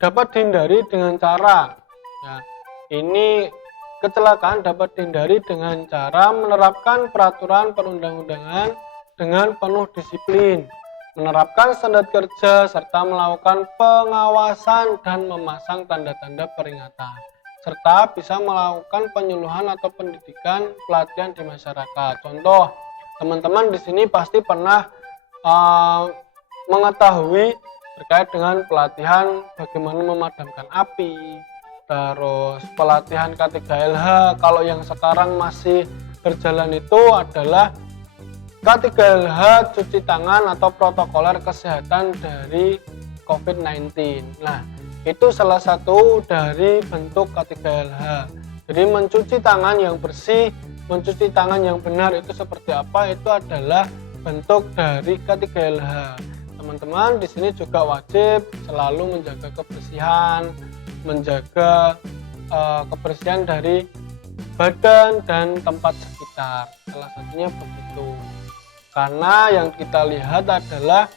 dapat dihindari dengan cara, ya, ini kecelakaan dapat dihindari dengan cara menerapkan peraturan perundang-undangan dengan penuh disiplin, menerapkan standar kerja, serta melakukan pengawasan dan memasang tanda-tanda peringatan, serta bisa melakukan penyuluhan atau pendidikan pelatihan di masyarakat. Contoh, teman-teman di sini pasti pernah mengetahui terkait dengan pelatihan bagaimana memadamkan api, terus pelatihan K3LH. Kalau yang sekarang masih berjalan itu adalah K3LH cuci tangan atau protokoler kesehatan dari COVID-19. Nah, itu salah satu dari bentuk K3LH. Jadi mencuci tangan yang bersih, mencuci tangan yang benar itu seperti apa? Itu adalah bentuk dari K3LH. Teman-teman di sini juga wajib selalu menjaga kebersihan, menjaga kebersihan dari badan dan tempat sekitar. Salah satunya begitu. Karena yang kita lihat adalah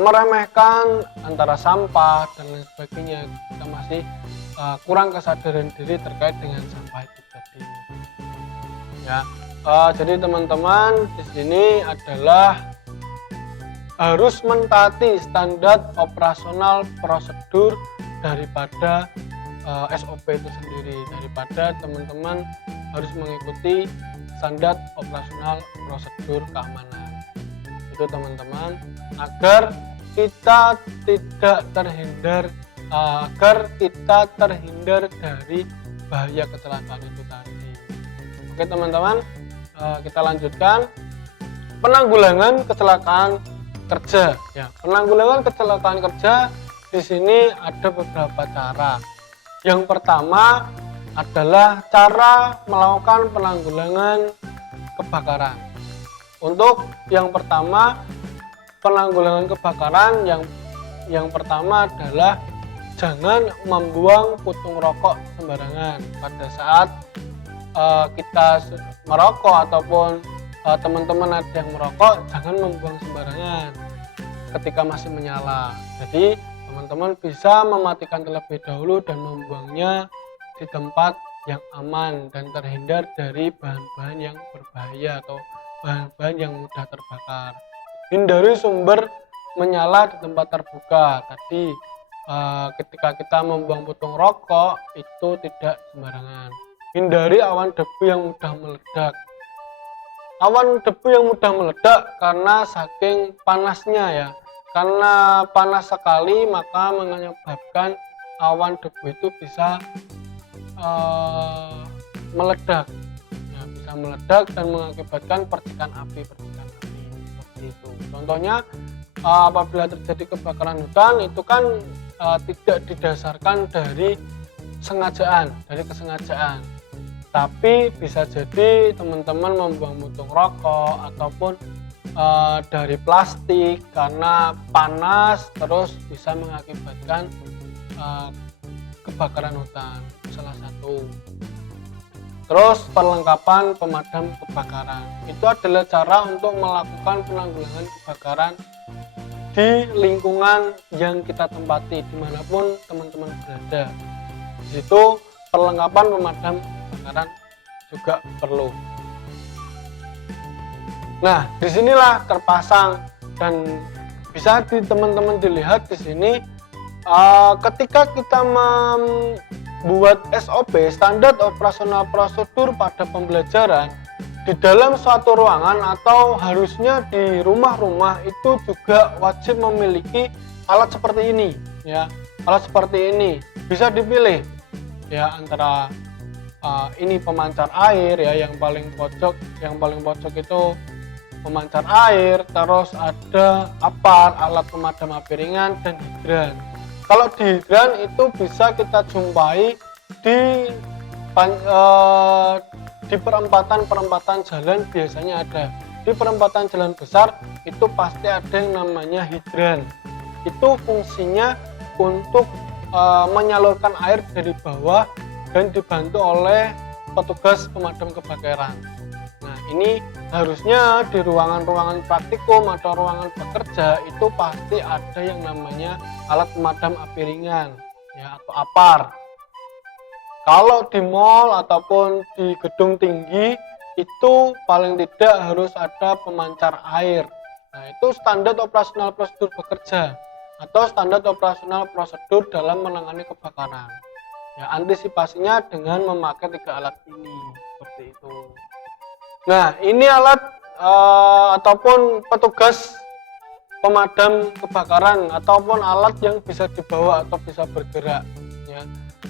meremehkan antara sampah dan lain sebagainya. Kita masih kurang kesadaran diri terkait dengan sampah itu tadi. Ya, jadi teman-teman di sini adalah harus mentaati standar operasional prosedur daripada SOP itu sendiri, daripada teman-teman harus mengikuti standar operasional prosedur keamanan itu teman-teman, agar kita tidak terhindar dari bahaya kecelakaan itu tadi. Oke teman-teman, kita lanjutkan penanggulangan kecelakaan kerja. Ya, penanggulangan kecelakaan kerja di sini ada beberapa cara. Yang pertama adalah cara melakukan penanggulangan kebakaran. Untuk yang pertama, penanggulangan kebakaran yang pertama adalah jangan membuang putung rokok sembarangan pada saat kita merokok ataupun teman-teman ada yang merokok, jangan membuang sembarangan ketika masih menyala. Jadi teman-teman bisa mematikan terlebih dahulu dan membuangnya di tempat yang aman dan terhindar dari bahan-bahan yang berbahaya atau bahan-bahan yang mudah terbakar. Hindari sumber menyala di tempat terbuka. Tadi ketika kita membuang putung rokok itu tidak sembarangan. Hindari awan debu yang mudah meledak. Awan debu yang mudah meledak karena saking panasnya ya. Karena panas sekali maka menyebabkan awan debu itu bisa meledak. Ya, bisa meledak dan mengakibatkan percikan api seperti itu. Contohnya apabila terjadi kebakaran hutan itu kan tidak didasarkan dari kesengajaan. Tapi bisa jadi teman-teman membuang putung rokok ataupun dari plastik karena panas terus bisa mengakibatkan kebakaran hutan, salah satu. Terus perlengkapan pemadam kebakaran itu adalah cara untuk melakukan penanggulangan kebakaran di lingkungan yang kita tempati dimanapun teman-teman berada. Di situ perlengkapan pemadam kebakaran juga perlu. Nah, disinilah terpasang dan bisa teman-teman dilihat di sini ketika kita membuat SOP standar operasional prosedur pada pembelajaran di dalam suatu ruangan atau harusnya di rumah-rumah itu juga wajib memiliki alat seperti ini ya. Alat seperti ini bisa dipilih ya antara ini pemancar air ya, yang paling pojok itu pemancar air, terus ada APAR, alat pemadam api ringan, dan hidran. Kalau di hidran itu bisa kita jumpai di perempatan jalan, biasanya ada di perempatan jalan besar itu pasti ada yang namanya hidran. Itu fungsinya untuk menyalurkan air dari bawah dan dibantu oleh petugas pemadam kebakaran. Nah, ini harusnya di ruangan-ruangan praktikum atau ruangan bekerja itu pasti ada yang namanya alat pemadam api ringan ya, atau APAR. Kalau di mall ataupun di gedung tinggi itu paling tidak harus ada pemancar air. Nah, itu standar operasional prosedur bekerja atau standar operasional prosedur dalam menangani kebakaran. Ya, antisipasinya dengan memakai 3 alat ini, seperti itu. Nah, ini alat ataupun petugas pemadam kebakaran ataupun alat yang bisa dibawa atau bisa bergerak ya.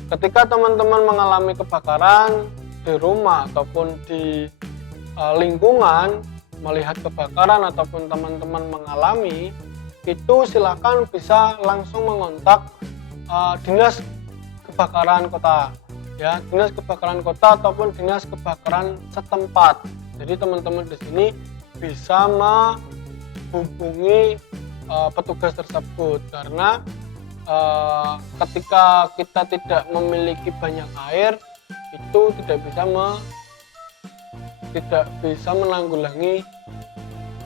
Ketika teman-teman mengalami kebakaran di rumah ataupun di lingkungan, melihat kebakaran ataupun teman-teman mengalami, itu silakan bisa langsung mengontak dinas kebakaran kota ya, dinas kebakaran kota ataupun dinas kebakaran setempat. Jadi teman-teman di sini bisa menghubungi petugas tersebut, karena ketika kita tidak memiliki banyak air itu tidak bisa menanggulangi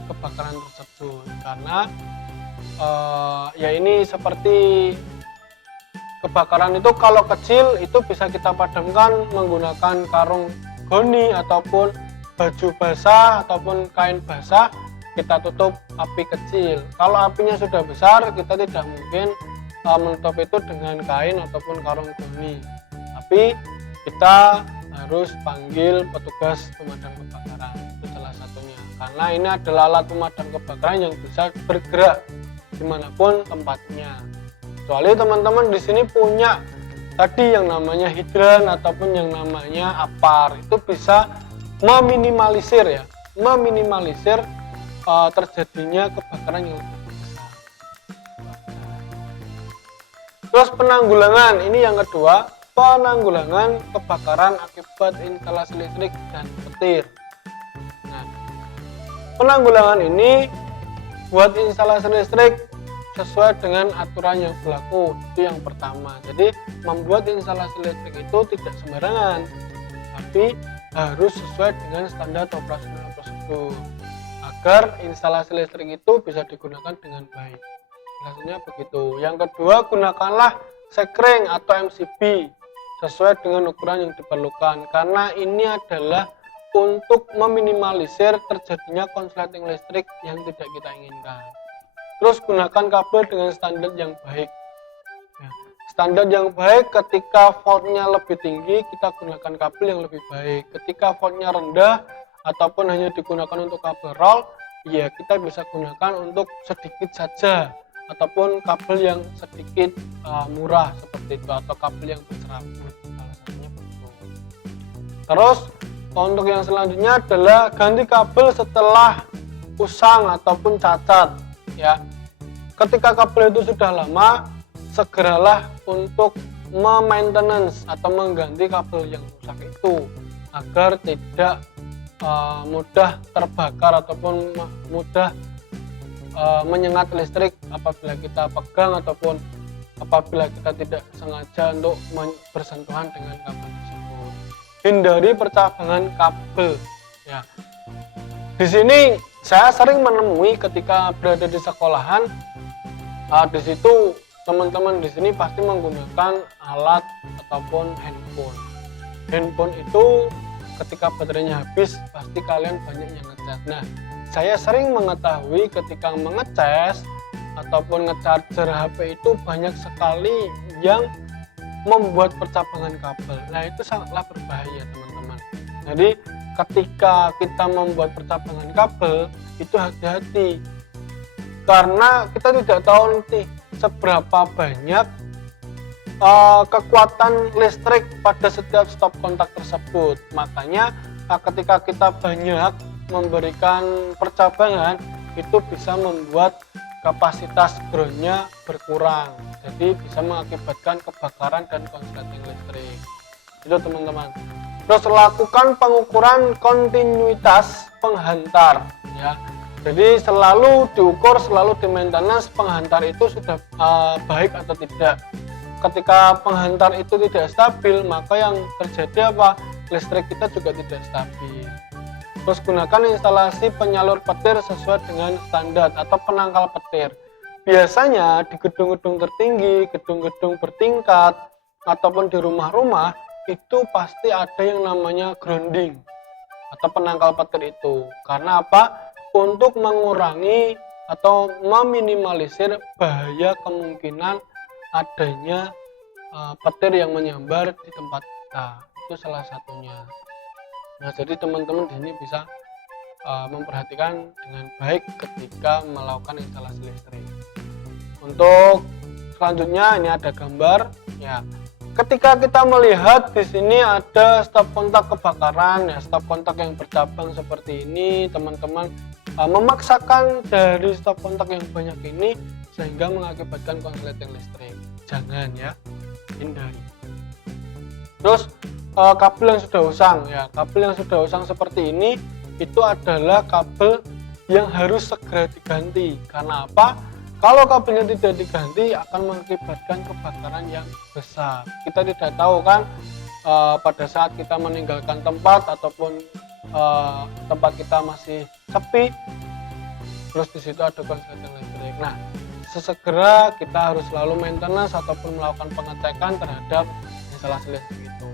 kebakaran tersebut, karena ya ini seperti kebakaran itu kalau kecil itu bisa kita padamkan menggunakan karung goni ataupun baju basah ataupun kain basah, kita tutup api kecil. Kalau apinya sudah besar, kita tidak mungkin menutup itu dengan kain ataupun karung goni, tapi kita harus panggil petugas pemadam kebakaran, itu salah satunya, karena ini adalah alat pemadam kebakaran yang bisa bergerak dimanapun tempatnya. Kecuali teman-teman di sini punya tadi yang namanya hidran ataupun yang namanya APAR, itu bisa meminimalisir terjadinya kebakaran yang lebih besar. Terus penanggulangan, ini yang kedua, penanggulangan kebakaran akibat instalasi listrik dan petir. Nah, penanggulangan ini buat instalasi listrik sesuai dengan aturan yang berlaku, itu yang pertama. Jadi membuat instalasi listrik itu tidak sembarangan, tapi harus sesuai dengan standar operasional prosedur agar instalasi listrik itu bisa digunakan dengan baik. Rasanya begitu. Yang kedua, gunakanlah sekring atau MCB sesuai dengan ukuran yang diperlukan, karena ini adalah untuk meminimalisir terjadinya konsleting listrik yang tidak kita inginkan. Terus gunakan kabel dengan standar yang baik ya. Standar yang baik, ketika voltnya lebih tinggi kita gunakan kabel yang lebih baik, ketika voltnya rendah ataupun hanya digunakan untuk kabel roll, ya kita bisa gunakan untuk sedikit saja ataupun kabel yang sedikit murah seperti itu, atau kabel yang berserabut, salah satunya begitu. Terus untuk yang selanjutnya adalah ganti kabel setelah usang ataupun cacat ya. Ketika kabel itu sudah lama, segeralah untuk maintenance atau mengganti kabel yang rusak itu agar tidak mudah terbakar ataupun mudah menyengat listrik apabila kita pegang ataupun apabila kita tidak sengaja untuk bersentuhan dengan kabel tersebut. Hindari percabangan kabel ya. Di sini saya sering menemui ketika berada di sekolahan, di situ teman-teman di sini pasti menggunakan alat ataupun handphone. Handphone itu ketika baterainya habis pasti kalian banyak yang ngecas. Nah, saya sering mengetahui ketika mengecas ataupun ngecharger HP itu banyak sekali yang membuat percabangan kabel. Nah, itu sangatlah berbahaya teman-teman. Jadi ketika kita membuat percabangan kabel itu hati-hati, karena kita tidak tahu nanti seberapa banyak kekuatan listrik pada setiap stop kontak tersebut. Makanya ketika kita banyak memberikan percabangan itu bisa membuat kapasitas groundnya berkurang, jadi bisa mengakibatkan kebakaran dan konsleting listrik. Itu teman-teman. Terus lakukan pengukuran kontinuitas penghantar ya. Jadi selalu diukur, selalu di maintenance penghantar itu sudah baik atau tidak. Ketika penghantar itu tidak stabil, maka yang terjadi apa? Listrik kita juga tidak stabil. Terus gunakan instalasi penyalur petir sesuai dengan standar atau penangkal petir. Biasanya di gedung-gedung tertinggi, gedung-gedung bertingkat, ataupun di rumah-rumah itu pasti ada yang namanya grounding atau penangkal petir itu. Karena apa? Untuk mengurangi atau meminimalisir bahaya kemungkinan adanya petir yang menyambar di tempat kita. Itu salah satunya. Nah, jadi teman-teman di sini bisa memperhatikan dengan baik ketika melakukan instalasi listrik. Untuk selanjutnya ini ada gambar ya. Ketika kita melihat di sini ada stop kontak kebakaran ya, stop kontak yang bercabang seperti ini, teman-teman memaksakan dari stop kontak yang banyak ini sehingga mengakibatkan konsleting listrik. Jangan ya, hindari. Terus kabel yang sudah usang ya, kabel yang sudah usang seperti ini itu adalah kabel yang harus segera diganti. Karena apa? Kalau kabelnya tidak diganti akan mengakibatkan kebakaran yang besar. Kita tidak tahu kan pada saat kita meninggalkan tempat ataupun tempat kita masih sepi, terus di situ ada konsleting listrik. Nah, sesegera kita harus selalu maintenance ataupun melakukan pengecekan terhadap instalasi listrik itu.